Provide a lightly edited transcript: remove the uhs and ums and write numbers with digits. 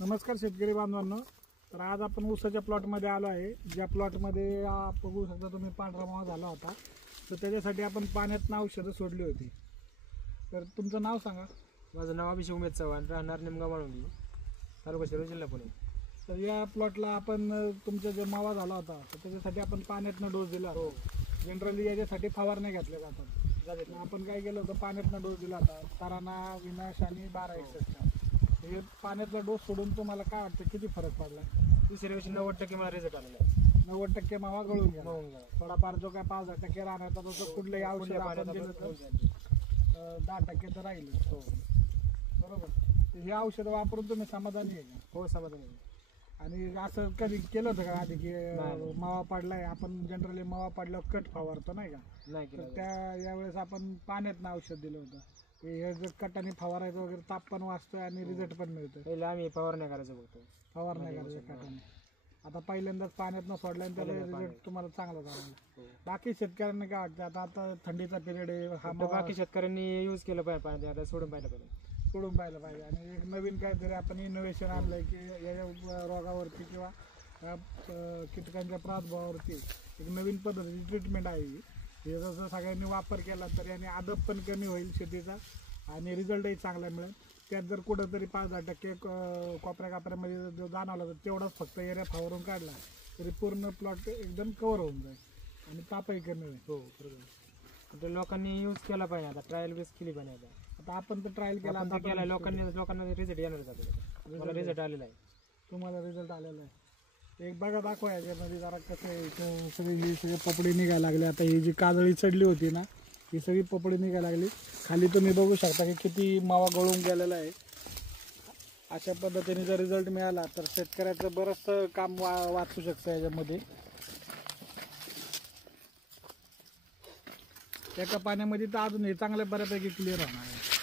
नमस्कार शेतकरी बांधवांनो. तर आज आपण ऊसाच्या प्लॉटमध्ये आलो आहे. ज्या प्लॉटमध्ये बघू शकता तुम्ही पांढरा मावा झाला होता, तर त्याच्यासाठी आपण पाण्यात औषधं सोडली होती. तर तुमचं नाव सांगा. माझं नाव अभिषेक उमेद चव्हाण, राहणार निमगाव माळुंगी, तालुका शिरोळ, जिल्हा पुणे. तर या प्लॉटला आपण तुमचा जो मावा झाला होता तर त्याच्यासाठी आपण पाण्यातनं डोस दिला. हो, जनरली याच्यासाठी फवारण्या घेतल्या जातात. आपण काय केलं होतं, पाण्यातनं डोस दिला होता, तराना, विनाश आणि 1261. हे पाण्यातला डोस सोडून तुम्हाला काय वाटतं किती फरक पडला? दुसऱ्या दिवशी 90% मला रिझल्ट आलेला आहे. 90% मावा गळून गेला. मग थोडाफार जो काय 5-10% राहणार होता तो कुठलंही औषध आपण दिलं तर 10% तर राहील. हो, बरोबर. तर हे औषध वापरून तुम्ही समाधानी आहे का? हो, समाधान आहे. आणि असं कधी केलं होतं का आधी की नाही. मावा पडलाय, आपण जनरली मावा पडल्यावर कट फवारतो नाही का? नाही तर केलं. यावेळेस आपण पाण्यातनं औषध दिलं होतं. हे जर कटाने फवारायचं वगैरे ताप पण वाचतोय आणि रिझल्ट पण मिळतोय. पहिले आम्ही फवारण्या करायचो बघतो. फवारण्या करायचं कटाने. आता पहिल्यांदाच पाण्यातनं सोडलं आणि त्याचा रिझल्ट तुम्हाला चांगला झाला. बाकी शेतकऱ्यांना काय वाटतं, आता थंडीचा पिरियड आहे, हा तर बाकी शेतकऱ्यांनी यूज केलं पाहिजे, पाणी आता सोडून पाहिलं पाहिजे. सोडून पाहिलं पाहिजे. आणि एक नवीन काहीतरी आपण इनोव्हेशन आणलंय की या रोगावरती किंवा कीटकांच्या प्रादुर्भावावरती एक नवीन पद्धतीची ट्रीटमेंट आहे ही. हे जसं सगळ्यांनी वापर केला तर याने आदब पण कमी होईल शेतीचा आणि रिझल्टही चांगला मिळेल. त्यात जर कुठंतरी 5-10% कोपऱ्या कापऱ्यामध्ये जो जाणवला तर तेवढाच फक्त एरिया फावरून काढला तरी पूर्ण प्लॉट एकदम कव्हर होऊन जाईल आणि तापही कमी होईल. हो, बरोबर. तर लोकांनी यूज केला पाहिजे, आता ट्रायल बेस केली पाहिजे. आता आपण तर ट्रायल केला, आता केला, लोकांना रिझल्ट येणार जातो. मला रिझल्ट आलेला आहे. तुम्हाला रिझल्ट आलेला आहे. एक बघा, दाखवा याच्यामध्ये जरा कसं आहे. इथं सगळी पपडी निघायला लागली. आता ही जी काजळी चढली होती ना, ही सगळी पपडी निघायला लागली. खाली तुम्ही बघू शकता की किती मावा गळून गेलेला आहे. अशा पद्धतीने जर रिझल्ट मिळाला तर शेतकऱ्याचं बरंचसं काम वाचू शकतं याच्यामध्ये. एका पाण्यामध्ये तर अजून हे चांगल्या बऱ्यापैकी क्लिअर होणार आहे.